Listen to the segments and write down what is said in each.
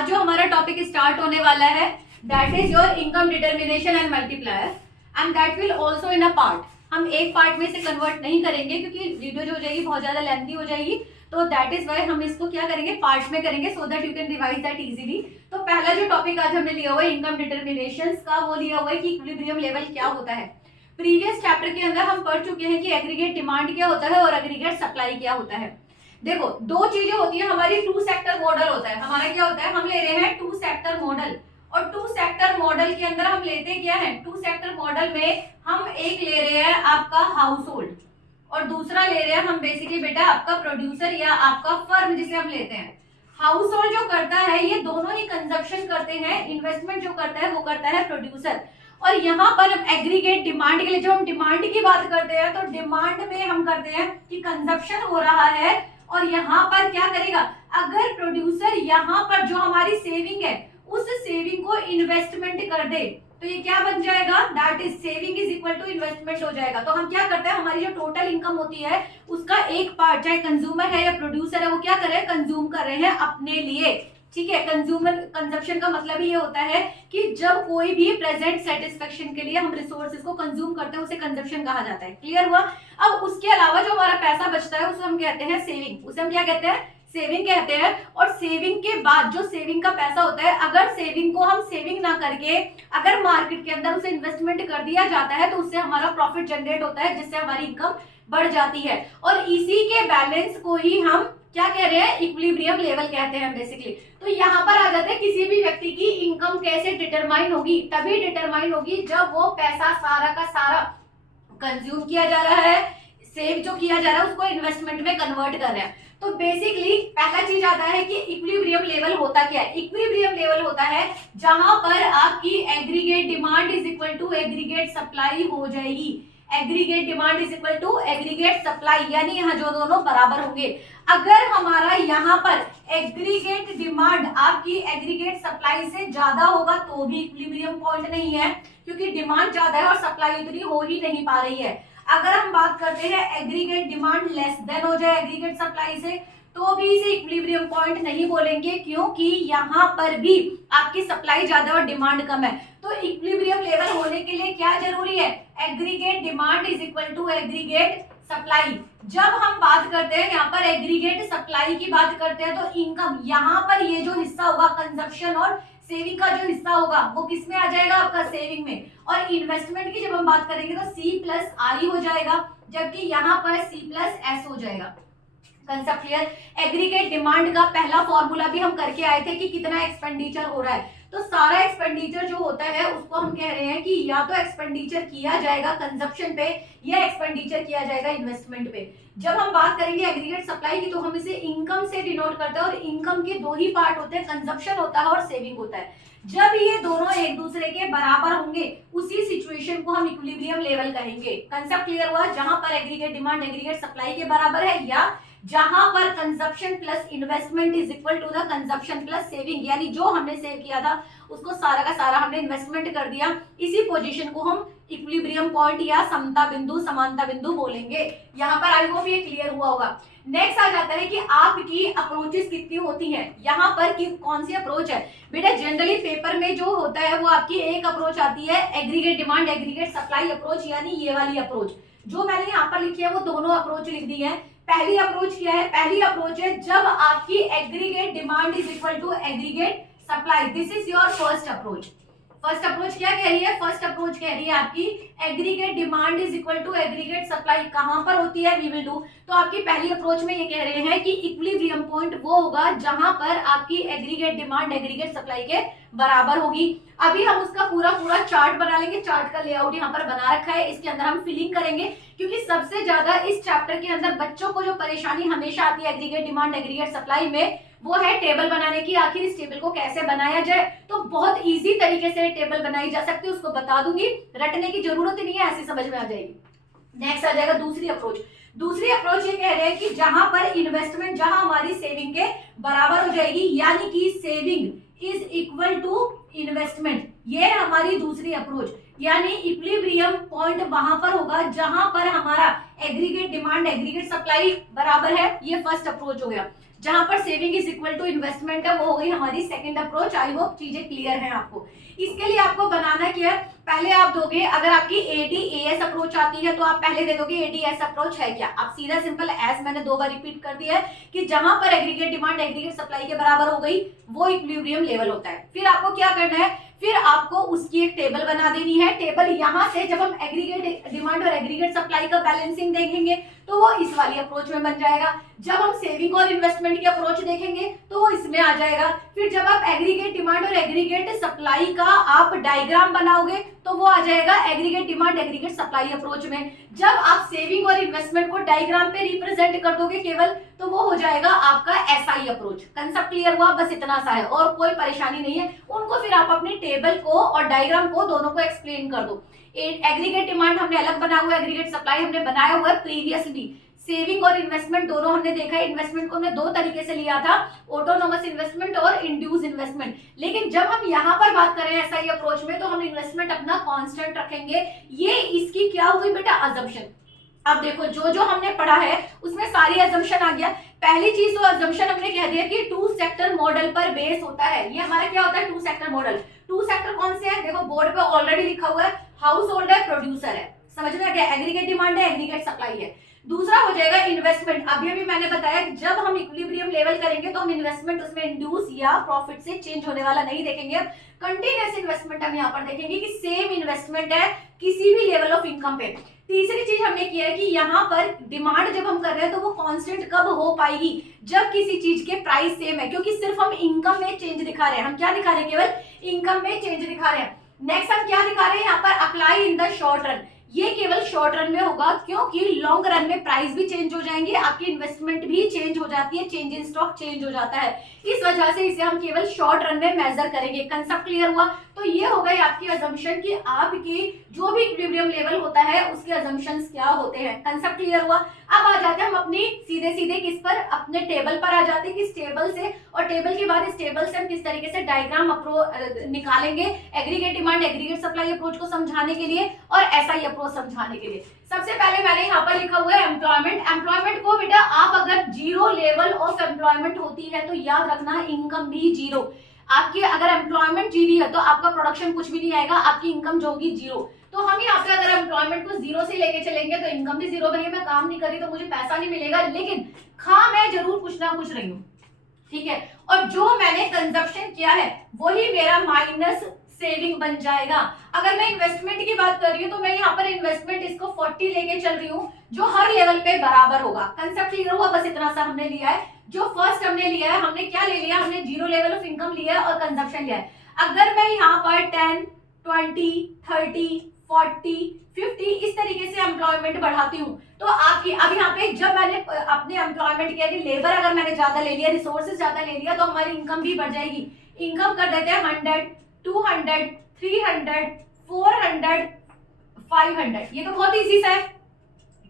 आज जो हमारा टॉपिक स्टार्ट होने वाला है that is your income determination and multiplier and that will also in a part. हम एक पार्ट में से कन्वर्ट नहीं करेंगे क्योंकि वीडियो जो हो जाएगी बहुत ज्यादा लेंथी हो जाएगी, तो दैट इज वाई हम इसको क्या करेंगे पार्ट में करेंगे so that you can revise that easily. तो पहला जो टॉपिक आज हमने लिया हुआ है इनकम डिटर्मिनेशन का, वो लिया हुआ है कि इक्विलिब्रियम लेवल क्या होता है। प्रीवियस चैप्टर के अंदर हम पढ़ चुके हैं कि एग्रीगेट डिमांड क्या होता है और एग्रीगेट सप्लाई क्या होता है। देखो दो चीजें होती है, हमारी टू सेक्टर मॉडल होता है। हमारा क्या होता है, हम ले रहे हैं टू सेक्टर मॉडल, और टू सेक्टर मॉडल के अंदर हम लेते क्या है, टू सेक्टर मॉडल में हम एक ले रहे हैं आपका हाउस होल्ड और दूसरा ले रहे हैं हम बेसिकली बेटा आपका प्रोड्यूसर या आपका फर्म जिसे हम लेते हैं। हाउस होल्ड जो करता है ये दोनों ही कंजप्शन करते हैं, इन्वेस्टमेंट जो करता है वो करता है प्रोड्यूसर। और यहाँ पर हम एग्रीगेट डिमांड के लिए जो हम डिमांड की बात करते हैं तो डिमांड में हम करते हैं कि कंजप्शन हो रहा है और यहाँ पर क्या करेगा, अगर प्रोड्यूसर यहाँ पर जो हमारी सेविंग है उस सेविंग को इन्वेस्टमेंट कर दे तो ये क्या बन जाएगा, that is saving is equal to investment हो जाएगा। तो हम क्या करते हैं, हमारी जो टोटल इनकम होती है उसका एक पार्ट चाहे कंज्यूमर है या प्रोड्यूसर है वो क्या कर रहे हैं, कंज्यूम कर रहे हैं अपने लिए। ठीक है, कंज्यूमर कंजप्शन का मतलब ये होता है कि जब कोई भी प्रेजेंट सेटिस्फेक्शन के लिए हम रिसोर्सेज को कंज्यूम करते हैं उसे कंजप्शन कहा जाता है। क्लियर हुआ। अब उसके अलावा जो हमारा पैसा बचता है उसे हम कहते हैं सेविंग, उसे हम क्या कहते हैं, सेविंग कहते हैं। और सेविंग के बाद जो सेविंग का पैसा होता है, अगर सेविंग को हम सेविंग ना करके अगर मार्केट के अंदर उसे इन्वेस्टमेंट कर दिया जाता है तो उससे हमारा प्रॉफिट जनरेट होता है जिससे हमारी इनकम बढ़ जाती है। और इसी के बैलेंस को ही हम क्या कह रहे हैं, इक्विलिब्रियम लेवल कहते हैं बेसिकली। तो यहाँ पर आ जाते हैं किसी भी व्यक्ति की इनकम कैसे डिटरमाइन होगी, तभी डिटरमाइन होगी जब वो पैसा सारा का सारा कंज्यूम किया जा रहा है, सेव जो किया जा रहा है उसको इन्वेस्टमेंट में कन्वर्ट कर रहे हैं। तो बेसिकली पहला चीज आता है कि इक्विलिब्रियम लेवल होता क्या है। इक्विलिब्रियम लेवल होता है जहां पर आपकी aggregate demand is equal to aggregate supply हो जाएगी। Aggregate demand is equal to aggregate supply, यानी यहाँ जो दोनों बराबर होंगे। अगर हमारा यहाँ पर एग्रीगेट डिमांड आपकी एग्रीगेट सप्लाई से ज्यादा होगा तो भी इक्विलिब्रियम पॉइंट नहीं है, क्योंकि डिमांड ज्यादा है और सप्लाई उतनी हो ही नहीं पा रही है। अगर हम बात करते हैं एग्रीगेट डिमांड लेस देन हो जाए एग्रीगेट सप्लाई से तो भी इसे इक्विलिब्रियम पॉइंट नहीं बोलेंगे, क्योंकि यहाँ पर भी आपकी सप्लाई ज्यादा और डिमांड कम है। तो इक्विलिब्रियम लेवल होने के लिए क्या जरूरी है, aggregate demand is equal to aggregate supply. जब हम बात करते हैं यहाँ पर एग्रीगेट सप्लाई की बात करते हैं तो इनकम यहाँ पर ये जो हिस्सा होगा कंजप्शन और सेविंग का जो हिस्सा होगा वो किस में आ जाएगा, आपका सेविंग में। और इन्वेस्टमेंट की जब हम बात करेंगे तो सी प्लस आई हो जाएगा, जबकि यहाँ पर सी प्लस एस हो जाएगा। Concept clear. एग्रीगेट डिमांड का पहला फॉर्मूला भी हम करके आए थे कि कितना एक्सपेंडिचर हो रहा है। तो सारा एक्सपेंडिचर जो होता है उसको हम कह रहे हैं कि या तो एक्सपेंडिचर किया जाएगा कंजप्शन पे या एक्सपेंडिचर किया जाएगा इन्वेस्टमेंट पे। जब हम बात करेंगे एग्रीगेट सप्लाई की तो हम इसे इनकम से डिनोट करते हैं, और इनकम के दो ही पार्ट होते हैं, कंजप्शन होता है और सेविंग होता है। जब ये दोनों एक दूसरे के बराबर होंगे उसी सिचुएशन को हम इक्विलिब्रियम लेवल कहेंगे। कंसेप्ट क्लियर हुआ। जहां पर एग्रीगेट डिमांड एग्रीगेट सप्लाई के बराबर है या जहां पर consumption plus investment is equal to the consumption plus saving, यानी जो हमने सेव किया था उसको सारा का सारा हमने इन्वेस्टमेंट कर दिया। इसी पोजीशन को हम इक्विलिब्रियम पॉइंट या समता बिंदु समानता बिंदु बोलेंगे। यहाँ पर आई होप ये क्लियर हुआ होगा। नेक्स्ट आ जाता है कि आपकी अप्रोचेस कितनी होती हैं। यहाँ पर कौन सी अप्रोच है बेटा, जनरली पेपर में जो होता है वो आपकी एक अप्रोच आती है aggregate demand aggregate supply approach, यानी ये वाली अप्रोच जो मैंने यहाँ पर लिखी है वो दोनों अप्रोच लिख दी है। पहली अप्रोच क्या है, पहली अप्रोच है जब आपकी aggregate demand is equal to aggregate supply, this is your first approach. First approach क्या कह रही है, फर्स्ट अप्रोच कह रही है आपकी aggregate demand is equal to aggregate supply कहां पर होती है, वी विल डू। तो आपकी पहली अप्रोच में ये कह रहे हैं कि इक्विलिब्रियम पॉइंट वो होगा जहां पर आपकी एग्रीगेट डिमांड एग्रीगेट सप्लाई के बराबर होगी। अभी हम उसका पूरा चार्ट बना लेंगे, चार्ट का लेआउट यहाँ पर बना रखा है, इसके अंदर हम फिलिंग करेंगे, क्योंकि सबसे ज्यादा इस चैप्टर के अंदर बच्चों को जो परेशानी हमेशा आती है एग्रीगेट डिमांड एग्रीगेट सप्लाई में वो है टेबल बनाने की। आखिर इस टेबल को कैसे बनाया जाए, तो बहुत इजी तरीके से टेबल बनाई जा सकती है, उसको बता दूंगी, रटने की जरूरत ही नहीं है, ऐसी समझ में आ जाएगी। नेक्स्ट आ जाएगा दूसरी अप्रोच। दूसरी अप्रोच ये कह रहे हैं कि जहां पर इन्वेस्टमेंट जहां हमारी सेविंग के बराबर हो जाएगी, यानी कि saving is equal to investment, ये है हमारी दूसरी अप्रोच। यानी इक्विलिब्रियम पॉइंट वहां पर होगा जहां पर हमारा एग्रीगेट डिमांड एग्रीगेट सप्लाई बराबर है, ये फर्स्ट अप्रोच हो गया। जहां पर saving is equal to investment है, वो हो गई हमारी सेकंड अप्रोच। आई होप चीजें क्लियर हैं आपको। इसके लिए आपको बनाना क्या है, पहले आप दोगे, अगर आपकी एडीएएस अप्रोच आती है तो आप पहले दे दोगे एडीएस अप्रोच है क्या। आप सीधा सिंपल एस मैंने 2 बार रिपीट कर दिया है कि जहां पर एग्रीगेट डिमांड एग्रीगेट सप्लाई के बराबर हो गई वो इक्विलिब्रियम लेवल होता है। फिर आपको क्या करना है, फिर आपको उसकी एक टेबल बना देनी है। टेबल यहां से जब हम एग्रीगेट डिमांड और एग्रीगेट सप्लाई का बैलेंसिंग देखेंगे तो वो इस वाली अप्रोच में बन जाएगा। जब हम सेविंग और इन्वेस्टमेंट की अप्रोच देखेंगे तो वो इसमें आ जाएगा। फिर जब आप एग्रीगेट डिमांड और एग्रीगेट सप्लाई का आप डायग्राम बनाओगे तो वो आ जाएगा aggregate demand aggregate supply approach में। जब आप सेविंग और इन्वेस्टमेंट को डायग्राम पे रिप्रेजेंट कर दोगे केवल, तो वो हो जाएगा आपका एसआई अप्रोच। कंसेप्ट क्लियर हुआ, बस इतना सा है और कोई परेशानी नहीं है। उनको फिर आप अपनी टेबल को और डायग्राम को दोनों को एक्सप्लेन कर दो। एग्रीगेट डिमांड हमने अलग बना हुआ है, एग्रीगेट सप्लाई हमने बनाया हुआ है प्रीवियसली। सेविंग और इन्वेस्टमेंट दोनों हमने देखा है। इन्वेस्टमेंट को हमने 2 तरीके से लिया था, ऑटोनोमस इन्वेस्टमेंट और इंड्यूस इन्वेस्टमेंट। लेकिन जब हम यहाँ पर बात करें एसआई अप्रोच में तो हम इन्वेस्टमेंट अपना कांस्टेंट रखेंगे। ये इसकी क्या हुई बेटा, अजम्पशन। अब देखो जो जो हमने पढ़ा है उसमें सारी अजम्पशन आ गया। पहली चीज तो अजम्पशन हमने कह दिया कि 2 सेक्टर मॉडल पर बेस होता है। ये हमारा क्या होता है, 2 सेक्टर मॉडल। 2 सेक्टर कौन से है, देखो बोर्ड पे ऑलरेडी लिखा हुआ है, हाउस होल्ड है, प्रोड्यूसर है। समझ में आ गया, एग्रीगेट डिमांड है, एग्रीगेट सप्लाई है। दूसरा हो जाएगा इन्वेस्टमेंट। अभी मैंने बताया कि जब हम इक्विलिब्रियम लेवल करेंगे तो हम इन्वेस्टमेंट उसमें इंड्यूस या प्रॉफिट से चेंज होने वाला नहीं देखेंगे। कंटिन्यूअस इन्वेस्टमेंट हम यहाँ पर देखेंगे कि सेम इन्वेस्टमेंट है किसी भी लेवल ऑफ इनकम पे। तीसरी चीज हमने किया है कि यहाँ पर डिमांड जब हम कर रहे हैं तो वो कांस्टेंट कब हो पाएगी, जब किसी चीज के प्राइस सेम है, क्योंकि सिर्फ हम इनकम में चेंज दिखा रहे हैं। हम क्या दिखा रहे हैं, केवल इनकम में चेंज दिखा रहे हैं। नेक्स्ट हम क्या दिखा रहे हैं यहाँ पर, apply in the short run. ये केवल शॉर्ट रन में होगा क्योंकि लॉन्ग रन में प्राइस भी चेंज हो जाएंगे, आपकी इन्वेस्टमेंट भी चेंज हो जाती है, चेंज इन स्टॉक चेंज हो जाता है। इस वजह से इसे हम केवल शॉर्ट रन में मेजर करेंगे। कंसेप्ट क्लियर हुआ। तो ये हो गई आपकी अजम्पशन कि आपकी जो भी इक्विलिब्रियम लेवल होता है उसके अजम्पशंस क्या होते हैं। कंसेप्ट क्लियर हुआ। अब आ जाते हैं हम अपनी सीधे सीधे किस पर, अपने टेबल पर आ जाते हैं कि इस टेबल से, और टेबल के बाद इस टेबल से हम किस तरीके से डायग्राम निकालेंगे aggregate demand aggregate supply approach को समझाने के लिए और एसआई अप्रोच समझाने के लिए। सबसे पहले मैंने यहाँ पर लिखा हुआ है एम्प्लॉयमेंट। एम्प्लॉयमेंट को बेटा आप अगर 0 लेवल ऑफ एम्प्लॉयमेंट होती है तो याद रखना इनकम भी 0। आपकी अगर एम्प्लॉयमेंट 0 है तो आपका प्रोडक्शन कुछ भी नहीं आएगा, आपकी इनकम जो होगी 0। तो हम यहाँ पे अगर एम्प्लॉयमेंट को 0 से लेके चलेंगे तो इनकम भी 0। भैया मैं काम नहीं कर रही तो मुझे पैसा नहीं मिलेगा, लेकिन खा मैं जरूर कुछ ना कुछ रही हूँ, ठीक है। और जो मैंने कंजप्शन किया है वही मेरा माइनस सेविंग बन जाएगा। अगर मैं इन्वेस्टमेंट की बात कर रही हूँ तो मैं यहाँ पर इन्वेस्टमेंट इसको 40 लेके चल रही हूँ, जो हर लेवल पे बराबर होगा। कंसेप्ट क्लियर हुआ, बस इतना सा हमने लिया है। जो फर्स्ट हमने लिया है, हमने क्या ले लिया, हमने 0 लेवल ऑफ इनकम लिया है और कंजप्शन लिया है। अगर मैं यहाँ पर 10, 20, 30, 40, 50 इस तरीके से एम्प्लॉयमेंट बढ़ाती हूँ तो आपकी अब यहाँ पे जब मैंने अपने एम्प्लॉयमेंट के लेबर अगर मैंने ज्यादा ले लिया, रिसोर्सेज ज्यादा ले लिया, तो हमारी इनकम भी बढ़ जाएगी। इनकम कर देते हैं 100, 200, 300, 400, 500। ये तो बहुत इजी सा है,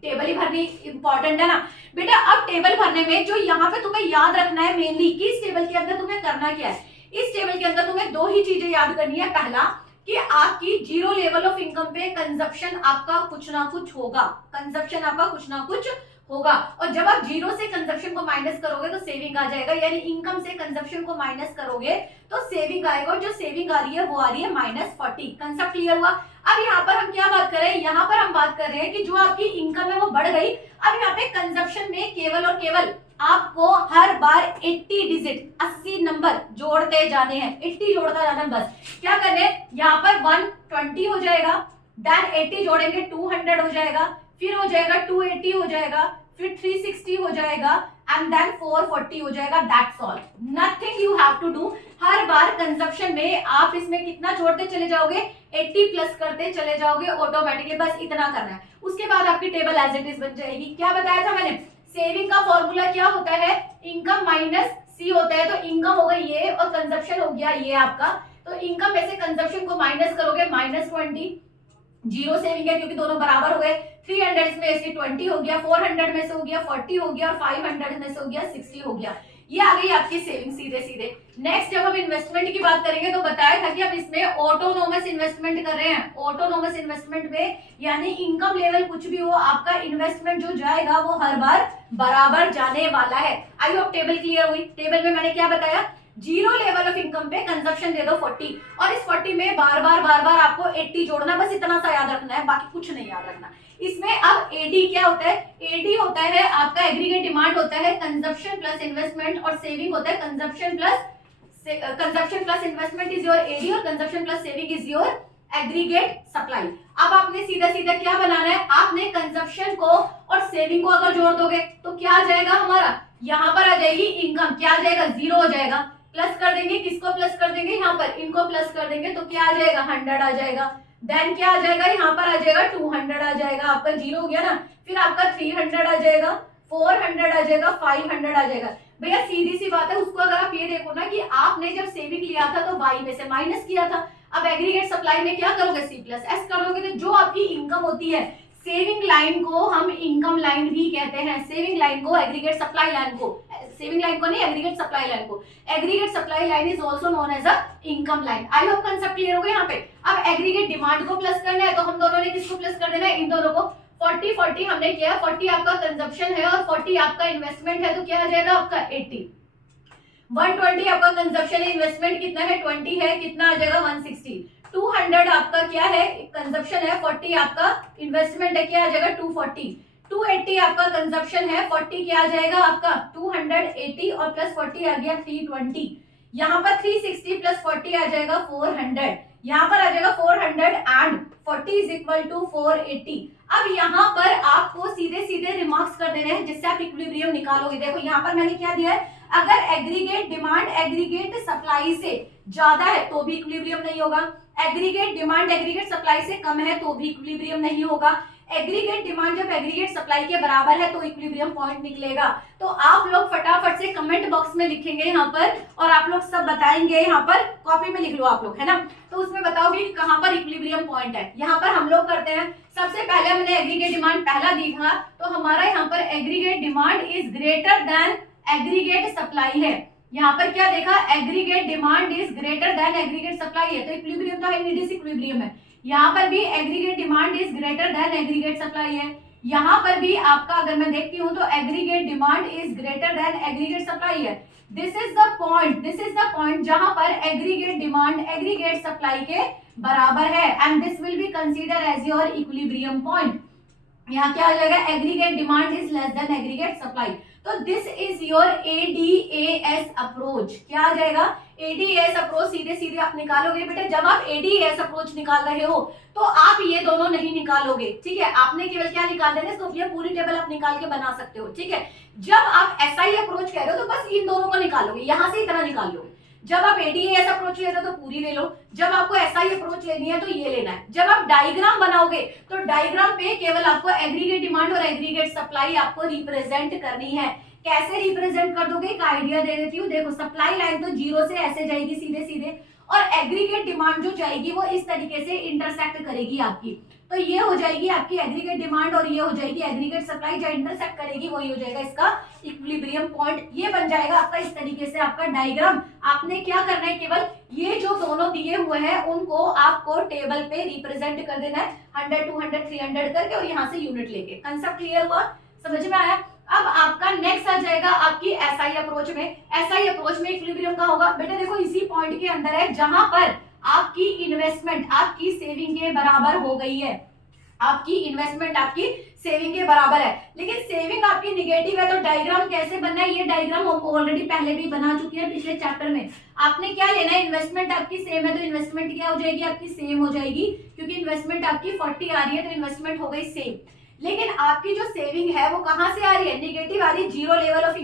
टेबल ही भरनी इंपॉर्टेंट है ना बेटा। अब टेबल भरने में जो यहाँ पे तुम्हें याद रखना है मेनली कि इस टेबल के अंदर तुम्हें करना क्या है। इस टेबल के अंदर तुम्हें 2 ही चीजें याद करनी है। पहला कि आपकी 0 लेवल ऑफ इनकम पे कंजप्शन आपका कुछ ना कुछ होगा, कंजप्शन आपका कुछ ना कुछ होगा। और जब आप 0 से कंजप्शन को माइनस करोगे तो सेविंग आ जाएगा, यानी इनकम से कंजप्शन को माइनस करोगे तो सेविंग आएगा, और जो सेविंग आ रही है वो आ रही है -40। कंसेप्ट क्लियर हुआ। अब यहाँ पर हम क्या बात कर रहे हैं, यहाँ पर हम बात कर रहे हैं कि जो आपकी इनकम है वो बढ़ गई। अब यहाँ पे कंजप्शन में केवल और केवल आपको हर बार 80 डिजिट 80 नंबर जोड़ते जाने हैं, 80 जोड़ता जाना बस। क्या करने, यहाँ पर 120 हो जाएगा, देन 80 जोड़ेंगे 200 हो जाएगा, फिर हो जाएगा 280 हो जाएगा, फिर 360 हो जाएगा एंड देन 440 हो जाएगा। That's all, nothing you have to do. हर बार कंजप्शन में आप इसमें कितना जोड़ते चले जाओगे, 80 प्लस करते चले जाओगे ऑटोमेटिकली, बस इतना करना है। उसके बाद आपकी टेबल एज इट इज बन जाएगी। क्या बताया था मैंने, सेविंग का फॉर्मूला क्या होता है, इनकम माइनस सी होता है। तो इनकम हो गई ये और कंजप्शन हो गया ये आपका। तो इनकम में से कंजप्शन को माइनस करोगे -20, 0 सेविंग है क्योंकि दोनों बराबर हो गए। 300 में से 20 हो गया, 400 में से हो गया 40 हो गया, और 500 में से हो गया 60 हो गया। ये आ गई आपकी सेविंग सीधे सीधे। नेक्स्ट जब हम इन्वेस्टमेंट की बात करेंगे तो बताया था कि हम इसमें ऑटोनोमस इन्वेस्टमेंट कर रहे हैं। ऑटोनोमस इन्वेस्टमेंट में यानी इनकम लेवल कुछ भी हो, आपका इन्वेस्टमेंट जो जाएगा वो हर बार बराबर जाने वाला है। आई होप टेबल क्लियर हुई। टेबल में मैंने क्या बताया, जीरो लेवल ऑफ इनकम पे कंजप्शन दे दो 40 और इस 40 में बार बार आपको 80 जोड़ना, बस इतना सा याद रखना है, बाकी कुछ नहीं याद रखना। इसमें अब एडी क्या होता है, एडी होता है आपका एग्रीगेट डिमांड होता है कंजप्शन प्लस इन्वेस्टमेंट, और सेविंग होता है consumption plus investment is your AD और consumption plus saving is your aggregate supply. अब आपने सीधा सीधा क्या बनाना है, आपने कंजप्शन को और सेविंग को अगर जोड़ दोगे तो क्या आ जाएगा हमारा, यहाँ पर आ जाएगी इनकम, क्या आ जाएगा, जीरो हो जाएगा। प्लस कर देंगे, किसको प्लस कर देंगे, यहाँ पर इनको प्लस कर देंगे तो क्या आ जाएगा, 100 आ जाएगा। देन क्या आ जाएगा, यहाँ पर आ जाएगा 200 आ जाएगा, आपका जीरो हो गया ना। फिर आपका 300 आ जाएगा, 400 आ जाएगा, 500 आ जाएगा। भैया सीधी सी बात है, उसको अगर आप ये देखो ना कि आपने जब सेविंग लिया था तो वाई में से माइनस किया था, अब एग्रीगेट सप्लाई में क्या करोगे, सी प्लस एस करोगे, तो जो आपकी इनकम होती है, सेविंग लाइन को हम इनकम लाइन भी कहते हैं, सेविंग लाइन को, एग्रीगेट सप्लाई लाइन को, सेविंग लाइन को नहीं, एग्रीगेट सप्लाई लाइन को, aggregate supply line is also known as a income line. I hope concept clear हो गया यहाँ पे। अब एग्रीगेट डिमांड को प्लस करना है तो हम दोनों ने किसको प्लस कर देना है, इन दोनों को। 40 हमने किया, 40 आपका कंजप्शन है और 40 आपका इन्वेस्टमेंट है, तो क्या आ जाएगा आपका 80। 120 आपका कंजप्शन है, इन्वेस्टमेंट कितना है 20 है, कितना आ जाएगा 160। 200 आपका क्या है, कंजप्शन है, 40 आपका इन्वेस्टमेंट है, क्या आ जाएगा 240। 280 आपका कंजप्शन है, 40 क्या आ जाएगा आपका 280 और प्लस 40 आ गया 320। यहाँ पर 360 प्लस 40 आ जाएगा 400, यहाँ पर आ जाएगा 400 एंड 40 इज इक्वल टू 480। अब यहाँ पर आपको सीधे सीधे रिमार्क्स कर देने हैं जिससे आप इक्विलिब्रियम निकालोगे। देखो यहाँ पर मैंने क्या दिया है, अगर एग्रीगेट डिमांड एग्रीगेट सप्लाई से ज्यादा है तो भी इक्विलिब्रियम नहीं होगा, एग्रीगेट डिमांड एग्रीगेट सप्लाई से कम है तो भी इक्विलिब्रियम नहीं होगा, एग्रीगेट डिमांड जब एग्रीगेट सप्लाई के बराबर है तो इक्विलिब्रियम पॉइंट निकलेगा। तो आप लोग फटाफट से कमेंट बॉक्स में लिखेंगे यहाँ पर और आप लोग सब बताएंगे, यहाँ पर कॉपी में लिख लो आप लोग, है ना, तो उसमें बताओगे कि कहाँ पर इक्विलिब्रियम पॉइंट है। यहाँ पर हम लोग करते हैं, सबसे पहले हमने एग्रीगेट डिमांड पहला देखा तो हमारा यहाँ पर aggregate demand is greater than aggregate supply है। यहाँ पर क्या देखा, aggregate demand is greater than aggregate supply है, तो इक्विलिब्रियम तो है, डिसइक्विलिब्रियम है। यहाँ पर भी aggregate demand is greater than aggregate supply है, यहाँ पर भी आपका अगर मैं देखती हूँ तो aggregate demand is greater than aggregate supply है। दिस इज द पॉइंट जहां पर एग्रीगेट डिमांड एग्रीगेट सप्लाई के बराबर है and this will be consider as your equilibrium point. यहाँ क्या आ जाएगा, aggregate demand is less than aggregate supply, तो this is your AD AS approach. क्या आ जाएगा, एडीएएस अप्रोच सीधे सीधे आप निकालोगे। बेटा जब आप एडीएएस अप्रोच निकाल रहे हो तो आप ये दोनों नहीं निकालोगे, ठीक है, आपने केवल क्या निकाल देना, तो ये पूरी टेबल आप निकाल के बना सकते हो, ठीक है। जब आप एसआई अप्रोच कह रहे हो तो बस इन दोनों को निकालोगे, यहां से इतना निकाल लोगे। जब आप एडीएएस अप्रोच ले रहे हो तो पूरी ले लो, जब आपको एसआई अप्रोच लेनी है तो ये लेना है। जब आप डायग्राम बनाओगे तो डायग्राम पे केवल आपको एग्रीगेट डिमांड और एग्रीगेट सप्लाई आपको रिप्रेजेंट करनी है। कैसे रिप्रेजेंट कर दोगे, एक आइडिया दे देती हूँ। देखो सप्लाई लाइन तो जीरो से ऐसे जाएगी सीधे सीधे और एग्रीगेट डिमांड जो जाएगी वो इस तरीके से इंटरसेक्ट करेगी आपकी, तो ये हो जाएगी आपकी एग्रीगेट डिमांड और ये हो जाएगी एग्रीगेट सप्लाई, जो इंटरसेक्ट करेगी वही हो जाएगा इसका इक्विलिब्रियम पॉइंट। ये बन जाएगा आपका इस तरीके से आपका डायग्राम। आपने क्या करना है, केवल ये जो दोनों दिए हुए हैं उनको आपको टेबल पे रिप्रेजेंट कर देना है 100 200 300 करके और यहाँ से यूनिट लेके। कंसेप्ट क्लियर हुआ, समझ में आया। अब आपका नेक्स्ट आ जाएगा आपकी एसआई अप्रोच में। एसआई अप्रोच में इक्विलिब्रियम का होगा, बेटा देखो इसी पॉइंट के अंदर है जहां पर आपकी इन्वेस्टमेंट आपकी सेविंग के बराबर हो गई है, आपकी इन्वेस्टमेंट आपकी सेविंग के बराबर है, लेकिन सेविंग आपकी निगेटिव है। तो डायग्राम कैसे बनना है, ये डायग्राम हम ऑलरेडी पहले भी बना चुके हैं पिछले चैप्टर में। आपने क्या लेना है, इन्वेस्टमेंट आपकी सेम है तो इन्वेस्टमेंट क्या हो जाएगी आपकी सेम हो जाएगी, क्योंकि इन्वेस्टमेंट आपकी 40 आ रही है तो इन्वेस्टमेंट हो गई सेम। लेकिन आपकी जो सेविंग है वो कहां से आ रही है, निगेटिव आ रही है, zero level of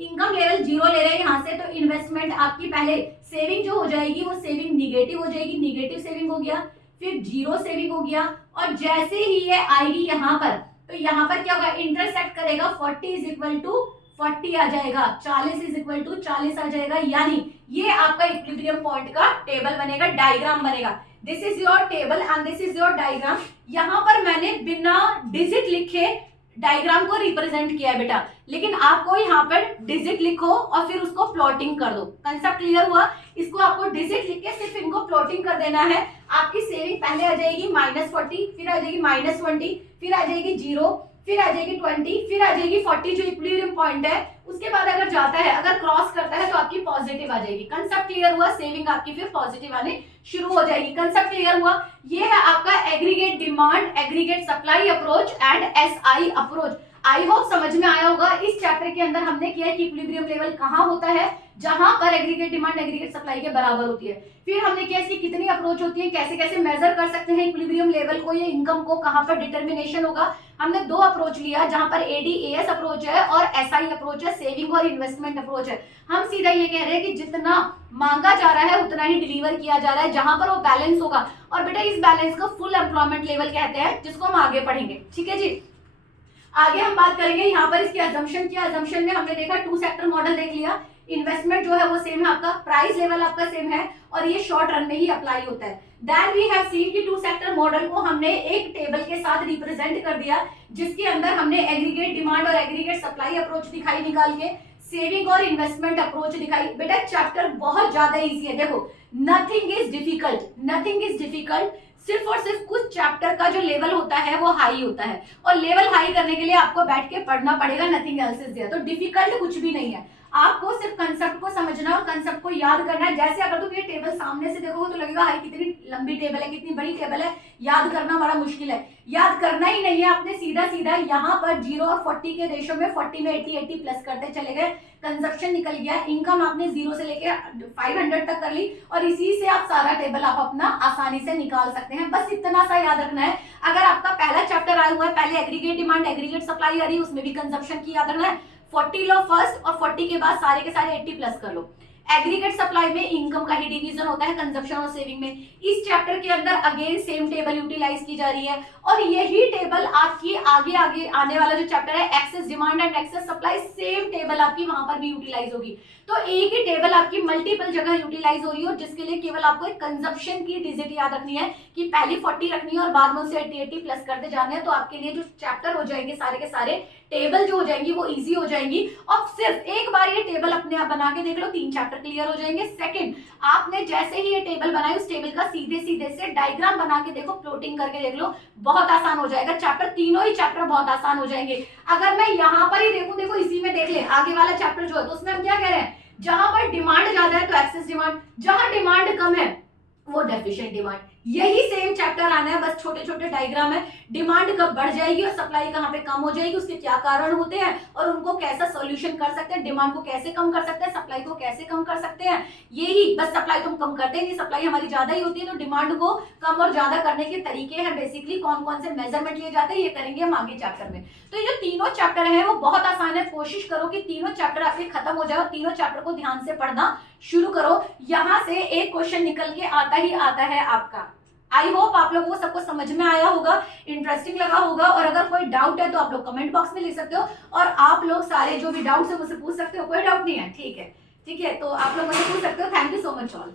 income level zero ले रहे हैं यहाँ से, तो इन्वेस्टमेंट आपकी पहले सेविंग जो हो जाएगी वो सेविंग निगेटिव हो जाएगी, निगेटिव सेविंग हो गया, फिर जीरो सेविंग हो गया, और जैसे ही ये आएगी यहाँ पर तो यहाँ पर क्या होगा, इंटरसेक्ट करेगा 40 इज इक्वल टू 40 आ जाएगा, 40 इज इक्वल टू 40 आ जाएगा, यानी ये आपका इक्विलिब्रियम पॉइंट का टेबल बनेगा, डायग्राम बनेगा। This is your table and this is your diagram. यहाँ पर मैंने बिना डिजिट लिखे डायग्राम को रिप्रेजेंट किया है बेटा, लेकिन आपको यहाँ पर डिजिट लिखो और फिर उसको प्लॉटिंग कर दो। कंसेप्ट क्लियर हुआ? इसको आपको डिजिट लिख के सिर्फ इनको प्लॉटिंग कर देना है। आपकी सेविंग पहले आ जाएगी -40, फिर आ जाएगी -20, फिर आ जाएगी 0, फिर आ जाएगी 20, फिर आ जाएगी 40 जो इक्विलिब्रियम पॉइंट है। उसके बाद अगर जाता है, अगर क्रॉस करता है तो आपकी पॉजिटिव आ जाएगी। कंसेप्ट क्लियर हुआ? सेविंग आपकी फिर पॉजिटिव आने शुरू हो जाएगी। कंसेप्ट क्लियर हुआ? ये है आपका aggregate demand, aggregate supply approach and SI approach. I hope समझ में आया होगा। इस चैप्टर के अंदर हमने किया है कि इक्विलिब्रियम लेवल कहाँ होता है, जहां पर एग्रीगेट डिमांड एग्रीगेट सप्लाई के बराबर होती है। फिर हमने किया इसकी कितनी अप्रोच होती है, कैसे कैसे मेजर कर सकते हैं इक्विलिब्रियम लेवल को, ये इनकम को, कहां पर डिटर्मिनेशन होगा। हमने 2 अप्रोच लिया, जहां पर एडीएएस अप्रोच है और एसआई अप्रोच है, सेविंग और इन्वेस्टमेंट अप्रोच है। हम सीधा ये कह रहे हैं कि जितना मांगा जा रहा है उतना ही डिलीवर किया जा रहा है, जहां पर वो बैलेंस होगा। और बेटा इस बैलेंस को फुल एम्प्लॉयमेंट लेवल कहते हैं, जिसको हम आगे पढ़ेंगे। ठीक है जी, आगे हम बात करेंगे यहाँ पर इसकी अजम्पशन की। अजम्पशन में हमने देखा 2 सेक्टर मॉडल देख लिया। इन्वेस्टमेंट जो है वो सेम है आपका, प्राइस लेवल आपका सेम है और ये शॉर्ट रन में ही अप्लाई होता है। देन वी हैव सीन कि 2 सेक्टर मॉडल को हमने एक टेबल के साथ रिप्रेजेंट कर दिया, जिसके अंदर हमने एग्रीगेट डिमांड और एग्रीगेट सप्लाई अप्रोच दिखाई निकाल के, सेविंग और इन्वेस्टमेंट अप्रोच दिखाई। बेटा चैप्टर बहुत ज्यादा इजी है। देखो nothing is difficult, nothing is difficult. सिर्फ और सिर्फ कुछ चैप्टर का जो लेवल होता है वो हाई होता है, और लेवल हाई करने के लिए आपको बैठ के पढ़ना पड़ेगा। Nothing else is there. तो डिफिकल्ट कुछ भी नहीं है, आपको सिर्फ कंसेप्ट को समझना और कंसेप्ट को याद करना है। जैसे अगर तुम ये टेबल सामने से देखोगे तो लगेगा हाई कितनी लंबी टेबल है, कितनी बड़ी टेबल है, याद करना बड़ा मुश्किल है। याद करना ही नहीं है, आपने सीधा सीधा यहाँ पर 0 और 40 के रेशो में 40 में 80 प्लस करते चले गए, कंजप्शन निकल गया। इनकम आपने 0 से लेके 500 तक कर ली और इसी से आप सारा टेबल आप अपना आसानी से निकाल सकते हैं। बस इतना सा याद रखना है। अगर आपका पहला चैप्टर आया हुआ है, पहले एग्रीगेट डिमांड एग्रीगेट सप्लाई आ रही है, उसमें भी कंजप्शन की याद रखना है। 40 लो फर्स्ट और 40 के बाद सारे के सारे 80 प्लस कर लो। एग्रीगेट सप्लाई में इनकम का ही डिवीजन होता है कंजप्शन और सेविंग में। इस चैप्टर के अंदर अगेन सेम टेबल यूटिलाइज की जा रही है और यही टेबल आपकी आगे आगे आने वाला जो चैप्टर है excess demand and excess supply, same table आपकी वहां पर भी यूटिलाइज होगी। तो एक ही टेबल आपकी मल्टीपल जगह यूटिलाइज हो रही है, जिसके लिए केवल आपको एक कंजप्शन की डिजिट याद रखनी है कि पहली 40 रखनी है और बाद में उसे 80 प्लस करते जाने हैं। तो आपके लिए जो चैप्टर हो जाएंगे सारे के सारे, टेबल जो हो जाएंगी वो इजी हो जाएंगी। और सिर्फ एक बार ये टेबल अपने आप बना के देख लो, 3 चैप्टर क्लियर हो जाएंगे। सेकंड, आपने जैसे ही ये टेबल बनाई उस टेबल का सीधे सीधे से डायग्राम बना के देखो, प्लॉटिंग करके देख लो, बहुत आसान हो जाएगा चैप्टर। तीनों ही चैप्टर बहुत आसान हो जाएंगे। अगर मैं यहाँ पर ही देखूं, देखो इसी में देख ले आगे वाला चैप्टर जो है, तो उसमें हम क्या कह रहे हैं, जहां पर डिमांड ज्यादा है तो एक्सेस डिमांड, जहां डिमांड कम है वो डेफिशिएंट डिमांड। यही सेम चैप्टर आना है, बस छोटे छोटे डायग्राम है। डिमांड कब बढ़ जाएगी और सप्लाई कहाँ पे कम हो जाएगी, उसके क्या कारण होते हैं और उनको कैसा सॉल्यूशन कर सकते हैं, डिमांड को कैसे कम कर सकते हैं, सप्लाई को कैसे कम कर सकते हैं। यही बस, सप्लाई तो हम कम करते नहीं, सप्लाई हमारी ज्यादा ही होती है, तो डिमांड को कम और ज्यादा करने के तरीके हैं बेसिकली, कौन कौन से मेजरमेंट लिए जाते हैं ये करेंगे हम आगे चैप्टर में। तो ये जो तीनों चैप्टर है वो बहुत आसान है। कोशिश करो कि तीनों चैप्टर आपके खत्म हो जाए और तीनों चैप्टर को ध्यान से पढ़ना शुरू करो। यहाँ से एक क्वेश्चन निकल के आता ही आता है आपका। आई होप आप लोगों को सबको समझ में आया होगा, इंटरेस्टिंग लगा होगा। और अगर कोई डाउट है तो आप लोग कमेंट बॉक्स में लिख सकते हो और आप लोग सारे जो भी डाउट्स है मुझसे पूछ सकते हो, कोई डाउट नहीं है। ठीक है, ठीक है, तो आप लोग मुझसे पूछ सकते हो। Thank you so much all.